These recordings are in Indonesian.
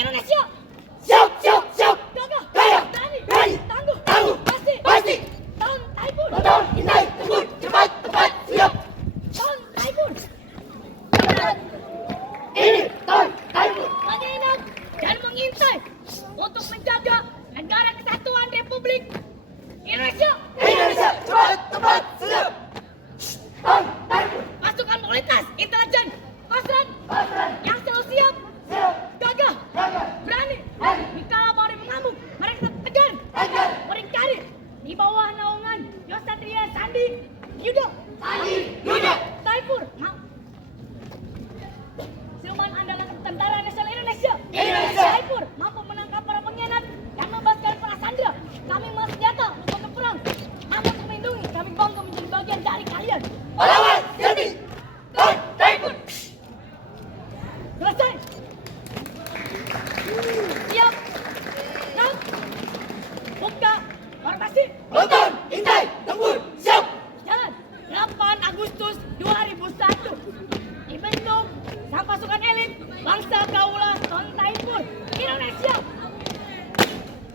Indonesia. Siap, siap, siap. Gagah, Gaya, berani, tangguh, pasti, pasti. tahun Taipun, Betul, hindai, tembus, cepat, tepat, siap. tahun Taipun. Ini tahun Taipun. Menginap dan mengintai untuk menjaga negara kesatuan Republik Indonesia. Indonesia, cepat, tepat, siap. Tahun Taipun. Pasukan mobilitas intelijen Pasran Pasran, yang selalu siap, siap, gagah, gagah, berani, berani. dikala Polri mengamuk, mereka tegar, tegar, meringkari di bawah naungan Yosatria Sandi Yudo, Sandi, Yudo. Taipur, siluman andalan Tentara Nasional Indonesia. Indonesia. Taipur mampu menangkap para pengkhianat dan membebaskan para sandera. Kami bersenjata untuk perang, namun untuk melindungi kami bangga menjadi bagian dari kalian. Pahlawan sejati. Tahun Taipun. Selesai. Siap. Nak. Buka. Formasi. Betul, hindai, tembus, siap. Jalan. 8 Agustus 2001. Dibentuk sang pasukan elit bangsa Kaula Tahun Taipur Indonesia.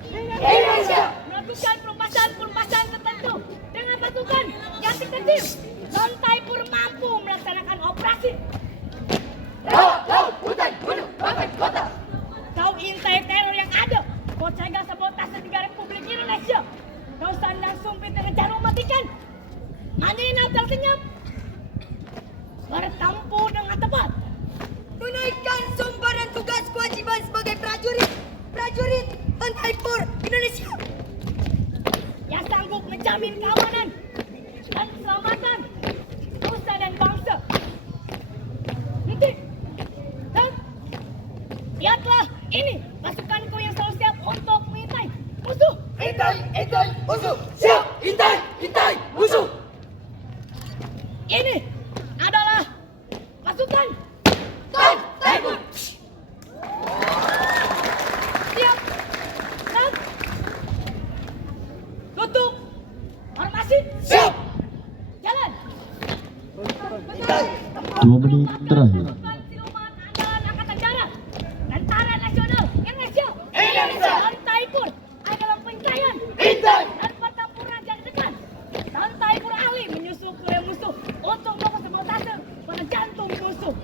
Indonesia. Melakukan pelumpasan tertentu dengan pasukan yang terkecil. Tahun Taipur mampu melaksanakan operasi. Laut, laut, hutan, gunung, bahkan kota. Kau intai teror yang ada. Kau cegah sabotase negara Republik Indonesia. Kau sandang sumpit dengan cara mematikan. Manina tersenyum. Bertempuh dengan tepat. Tunaikan sumpah dan tugas kewajiban sebagai prajurit Taipur Indonesia Yang sanggup menjamin keamanan dan keselamatan nusa dan bangsa. Nanti, dan lihatlah ini pasukanku yang selalu siap untuk mengintai musuh. Intai, intai, musuh. Siap, intai, intai, musuh. Ini adalah pasukan Tahun Taipun. siap. Dan tutup formasi. Siap. Jalan. Intai. 2 menit terakhir. Pasukan siluman andalan Angkatan Darat Tentara Nasional Indonesia. Indonesia. Dan Taipur adalah pencarian Intai. dan pertempuran yang dekat. Dan Taipur ahli menyusul ke musuh untuk melakukan sabotase pada jantung musuh.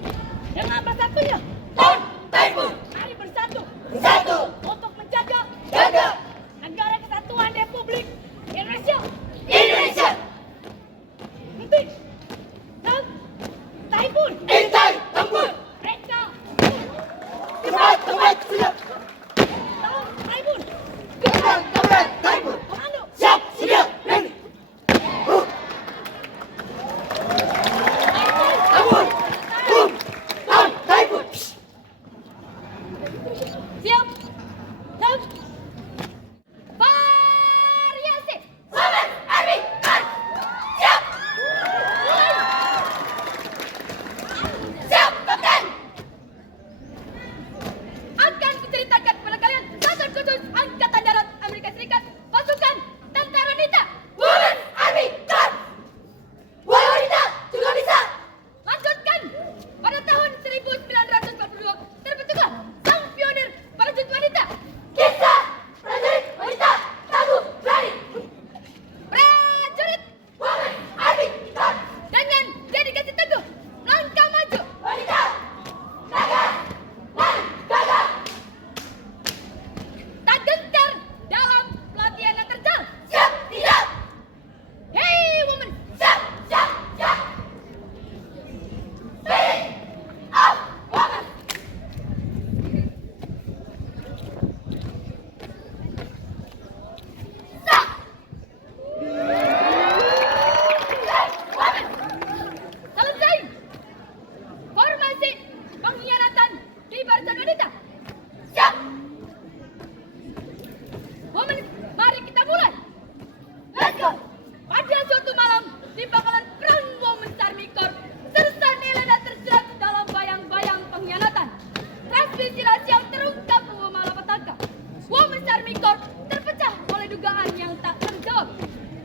Dengan bersatunya, Tahun Taipun. mari bersatu Bersatu. untuk menjaga Jaga negara kesatuan Republik Indonesia. Indonesia. Nanti, dan Taipur Intai, tembus. mereka Cepat, tepat, siap. tahu Taipur Gerak, gerak, Taipun. komando. Siap, sedia, ready. Tembus. Boom. Tahun Taipun. Siap. Dan variasi. Selamat, Army, March. Siap. Siap, Kapten. Akan kuceritakan kepada kalian satuan khusus Angkatan Darat Amerika Serikat pasukan tentara Nita. Women, Army, March. Wanita juga bisa. Lanjutkan. Pada tahun 1942 terbentuklah sang pionir prajurit wanita. Kisah prajurit wanita tangguh berani. Prajurit Women, Army, March. dengan dedikasi teguh langkah maju. Wanita gagah dan gagah. Tak gentar dalam pelatihan yang terjal. Siap, tidak. Hey woman, Siap, siap, siap. Spirit of woman. Stop. Woman. selesai. Formasi pengkhianatan di barisan wanita. Siap. Woman, mari kita mulai. Let's go. Pada suatu malam di bakalan perang Women's Army Corps, sersan Elena terjerat dalam bayang-bayang pengkhianatan. Transmisi rahasia terungkap malapetaka. Women's Army Corps terpecah oleh dugaan yang tak terjawab.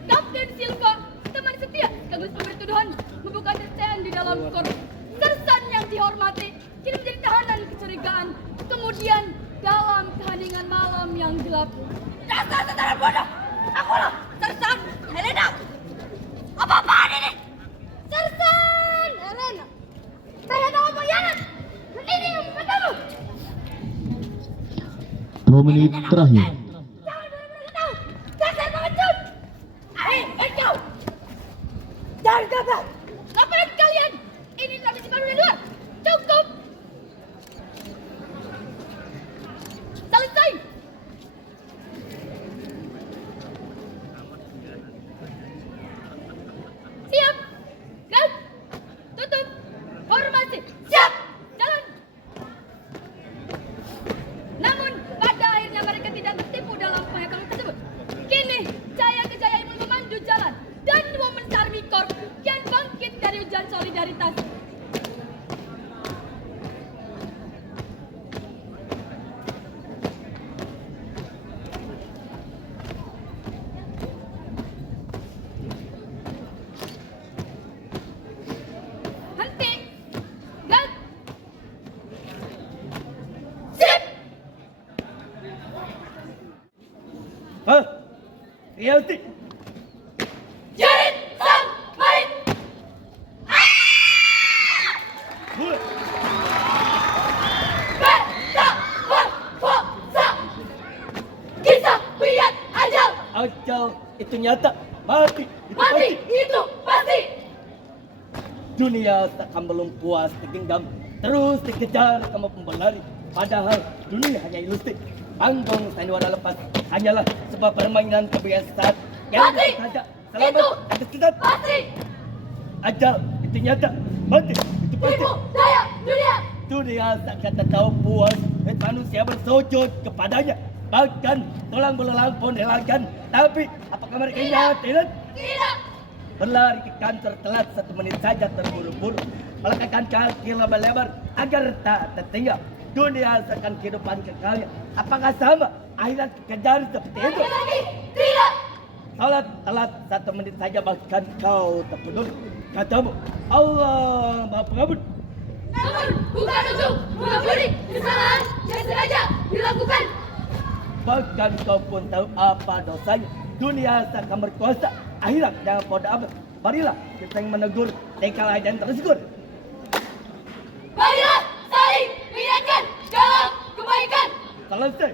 Kapten Silva, teman setia sekaligus pemberi tuduhan, membuka TTN di dalam Corps. Sersan yang dihormati kini menjadi tahanan kecurigaan. Kemudian dalam keheningan malam yang gelap. Dasar tentara bodoh! Akulah Sersan Helena! Apa-apaan ini? Sersan Helena! Helena pengkhianat! Dan ini yang membuatmu! 2 menit terakhir. Jangan benar-benar tahu! Dasar pengecut! Kau! Jangan gagal! Ngapain kalian? Ini tradisi baru di luar! Cukup! Selesai! Siap! Gerak! Tutup! Formasi! Siap! Jalan! Namun, pada akhirnya mereka tidak tertipu dalam pengekangan tersebut. Kini, Jaya Kejaya mulai memandu jalan dan Women's Army Corps kian bangkit dari hujan solidaritas. Henti! Gerak! Sip! Hah? Reality. Jarit sang main! Mulai. Beta berkuasa! Kisah biat ajal! Ajal itu nyata. Mati itu Mati pasti. itu pasti! Dunia takkan belum puas digenggam. Terus dikejar sama pembelari. Padahal dunia hanya ilusi. Panggung sandiwara lepas hanyalah sebuah permainan kebiasaan. Mati! saja Itu selamat atas sesat. pasti! Ajal itu nyata. Mati itu pasti. Tipu daya dunia! Dunia tak kata tahu puas. Manusia bersujud kepadanya. Bahkan tulang belulang pun dihilangkan. Tapi apakah mereka ingat? Tidak. Tidak! Berlari ke kantor telat 1 menit saja terburu-buru. Melangkahkan kaki lebar-lebar agar tak tertinggal. Dunia seakan kehidupan kekal. Apakah sama? Akhirat kejar seperti itu. Lagi-lagi tidak! Salat telat 1 menit saja bahkan kau terpeduli. Katamu, Allah Maha Pengampun. Namun bukan untuk mengampuni kesalahan yang sengaja dilakukan. Bahkan kau pun tahu apa dosanya. Dunia seakan berkuasa. Akhirat jangan bodoh amat. Marilah kita yang menegur tingkah dan tersebut. Marilah saling mengingatkan dalam kebaikan. Selesai.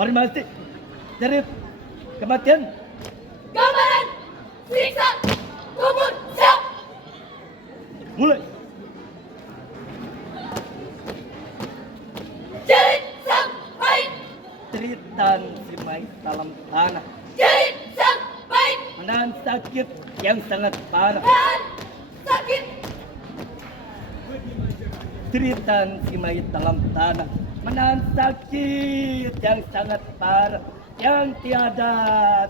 Formasi. Cerita kematian. Gambaran siksa kubur siap. Mulai. Jerit sang main. Ceritan si Mai dalam tanah. Jerit sang main. Menahan sakit yang sangat parah. Dan sakit. Ceritan si Mai dalam tanah. Menahan sakit yang sangat parah. Yang tiada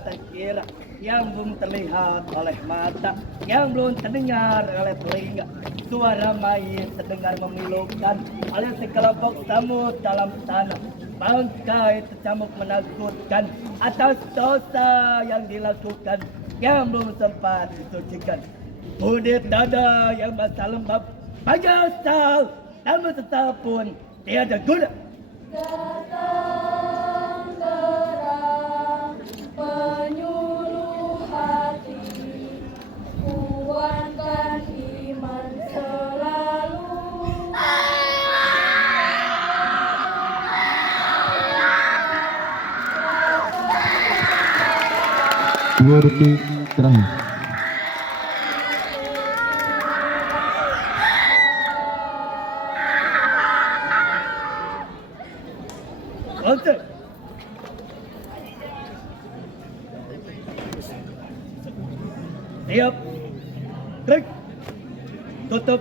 terkira. Yang belum terlihat oleh mata. Yang belum terdengar oleh telinga. Suara mayit terdengar memilukan oleh sekelompok tamu dalam tanah. Bangkai tercamuk menakutkan atas dosa yang dilakukan yang belum sempat disucikan. Kulit dada yang basah lembab, banyak sal, namun sesal pun tiada guna. Datang terang penyuluh hati, kuatkan iman selalu. 2 detik terakhir. Selesai. Siap. Break. Tutup.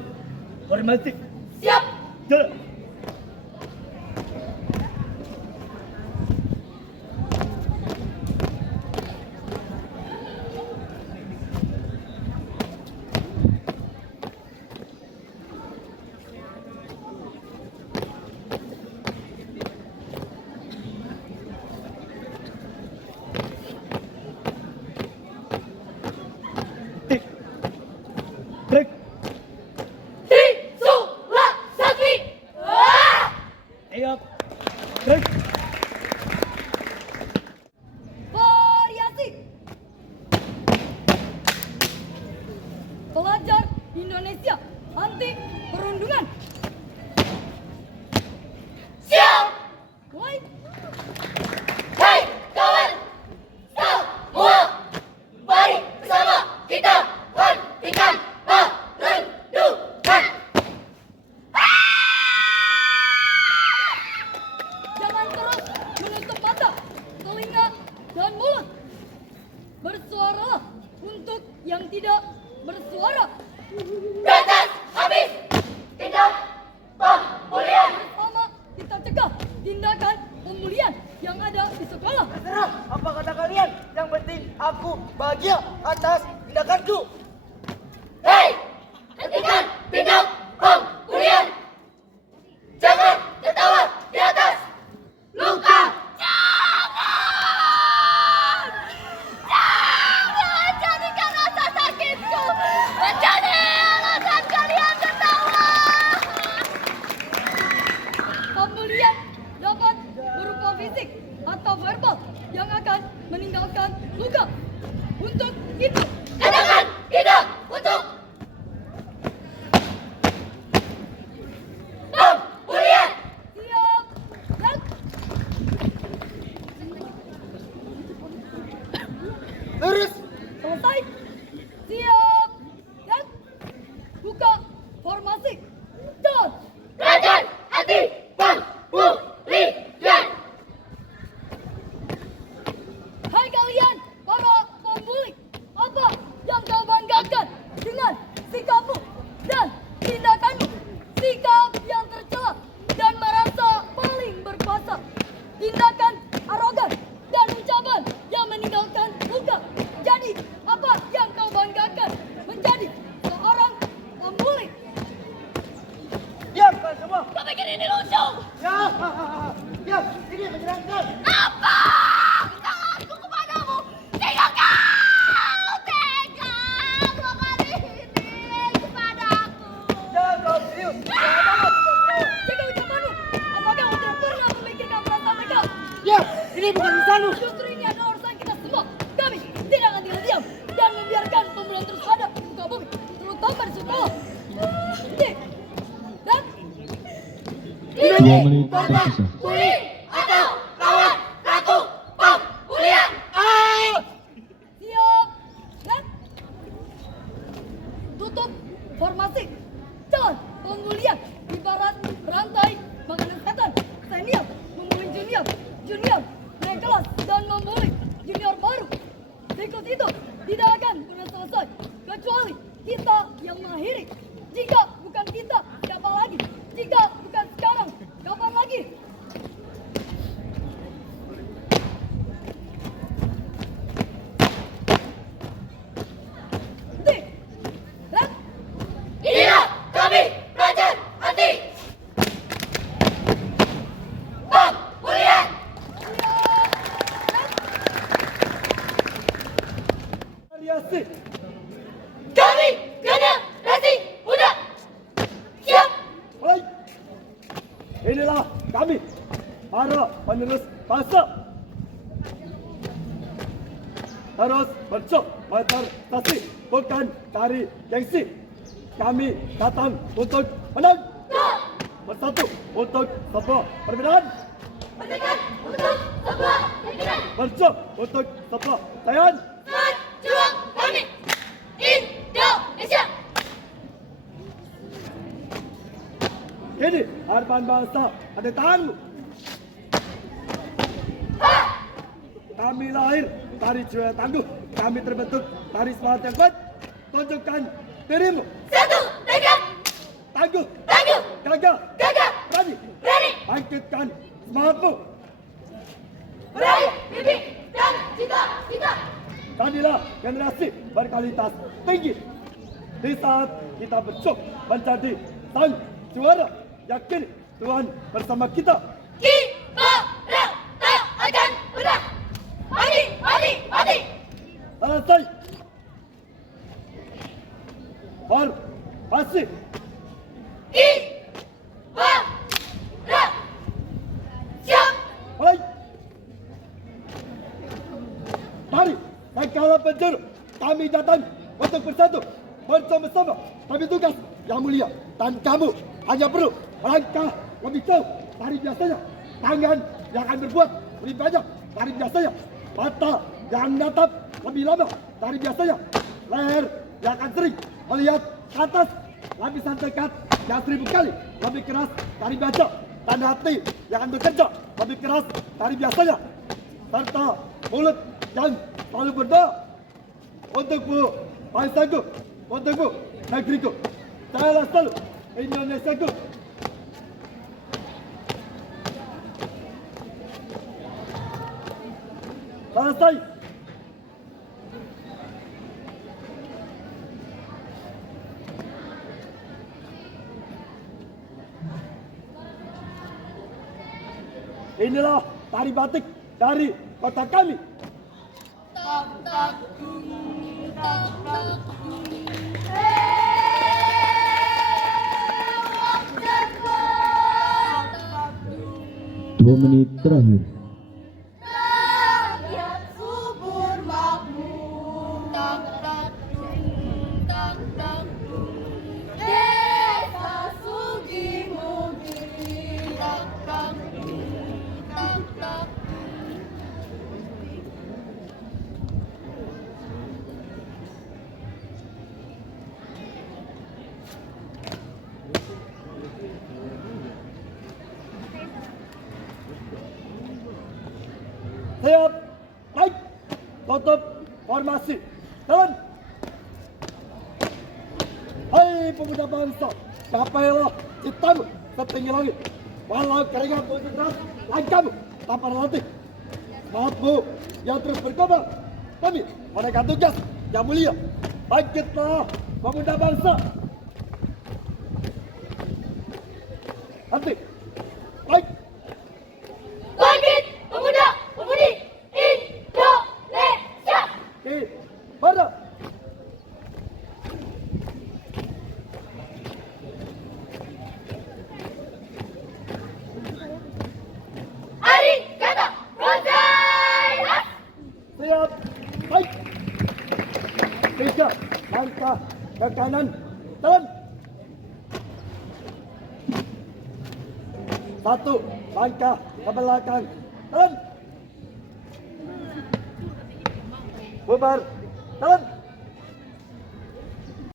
Formasi. Siap. Jalan. Tik. Break. Trisula sakti. pelajar Indonesia anti perundungan. Siap! Mulai. Hai kawan! Semua! Mari bersama kita hentikan perundungan! Jangan terus menutup mata, telinga, dan mulut. Bersuaralah untuk yang tidak bersuara. Batas habis! Tindak pembulian! Bersama kita cegah tindakan pembulian yang ada di sekolah. Terserah apa kata kalian. Yang penting aku bahagia atas tindakanku. Hei! Hentikan tindak pembulian! Jangan tertawa di atas luka! Jangan jadikan rasa sakitku menjadi alasan kalian tertawa. Pembulian dapat berupa fisik atau verbal yang akan meninggalkan luka. Untuk itu, Katakan tidak untuk pembulian! siap dan Terus selesai. Siap dan buka formasi. Jalan. Kerajaan hati pembulian! Hai kalian, para pembuli, apa yang kau banggakan dengan sikapmu dan tindakanmu? Sikap yang tercela dan merasa paling berkuasa. Tindakan arogan dan ucapan yang meninggalkan luka. Jadi, apa yang kau banggakan menjadi seorang pembuli? diam kalian semua. Kau pikir ini lucu? Ya, diam. Ini menyenangkan. Apa kesalahanku kepadamu? Sehingga kau tega melakukan ini kepadaku. Jangan kau serius. Jangan kau. Jaga ucapanmu. Apakah kau tidak pernah memikirkan perasaan mereka? Ya, ini bukan urusanmu. Justru ini adalah urusan kita semua. Kami tidak akan tinggal diam dan membiarkan pembulian terus ada di muka bumi, terutama di sekolah. Dan 2 menit tersisa. Buli atau lawan ratu pembulian! siap dan tutup formasi. Jalan pembulian ibarat rantai makanan setan. Senior membuli junior, junior naik kelas dan membuli junior baru. Siklus itu tidak akan pernah selesai kecuali kita yang mengakhiri. Jika bukan kita, siapa lagi? Jika bukan sekarang, kapan lagi? Henti! Dan Inilah kami, Kerajaan Hati Pembulian! Aliasi. Kami generasi muda! Siap! Mulai. Inilah kami, para penerus bangsa. Terus berprestasi, bukan cari gengsi. Kami datang untuk menang. Bersatu untuk sebuah perbedaan. Berdekat untuk sebuah pikiran! Berjuang untuk sebuah kekayaan. Juang kami! Indonesia! Kini harapan bangsa ada di tanganmu. Kami lahir dari jiwa yang tangguh. Kami terbentuk dari semangat yang kuat. Tunjukkan dirimu. Satu tekad! Tangguh, Tangguh! gagah, Gagah! berani. Berani! Bangkitkan semangatmu. Meraih mimpi dan cita-cita! Jadilah generasi berkualitas tinggi. Di saat kita berjuang menjadi sang juara, yakin Tuhan bersama kita. Kita tak akan pernah mati, mati, mati! Selesai. Formasi. Ibarat! Siap! Mulai. Mari, segala penjuru kami datang untuk bersatu bersama-sama kami tugas yang mulia. Dan kamu hanya perlu melangkah lebih jauh dari biasanya. Tangan yang akan berbuat lebih banyak dari biasanya. Mata yang menatap lebih lama dari biasanya. Leher yang akan sering melihat ke atas. Lapisan tekad yang 1000 kali lebih keras dari biasa. Dan hati yang akan bekerja lebih keras dari biasanya. Serta mulut yang selalu berdoa untukmu, bangsaku, untukmu, negeriku. Sayalah selalu Indonesiaku. Selesai. Inilah tari batik dari kota kami. Tak tak dung, tak tak dung. Tak dung. 2 menit terakhir. Rakyat subur makmur. Tak tak dung, tak tak dung. Desa sugih mugi. Tak tak dung, tak tak dung. Siap, baik, tutup formasi. Jalan. Hai pemuda bangsa, capailah citamu setinggi langit. Walau keringat begitu deras, langkahmu tanpa terlatih. Semangatmu yang terus berkobar. Kami menaikkan tugas yang mulia. Bangkitlah pemuda bangsa. Nanti, baik. Bangkit pemuda pemudi Indonesia. Barat. Hari kata Gozailas. Siap, baik. 3 langkah ke kanan, jalan. 1 langkah ke belakang, jalan. Bubar, jalan.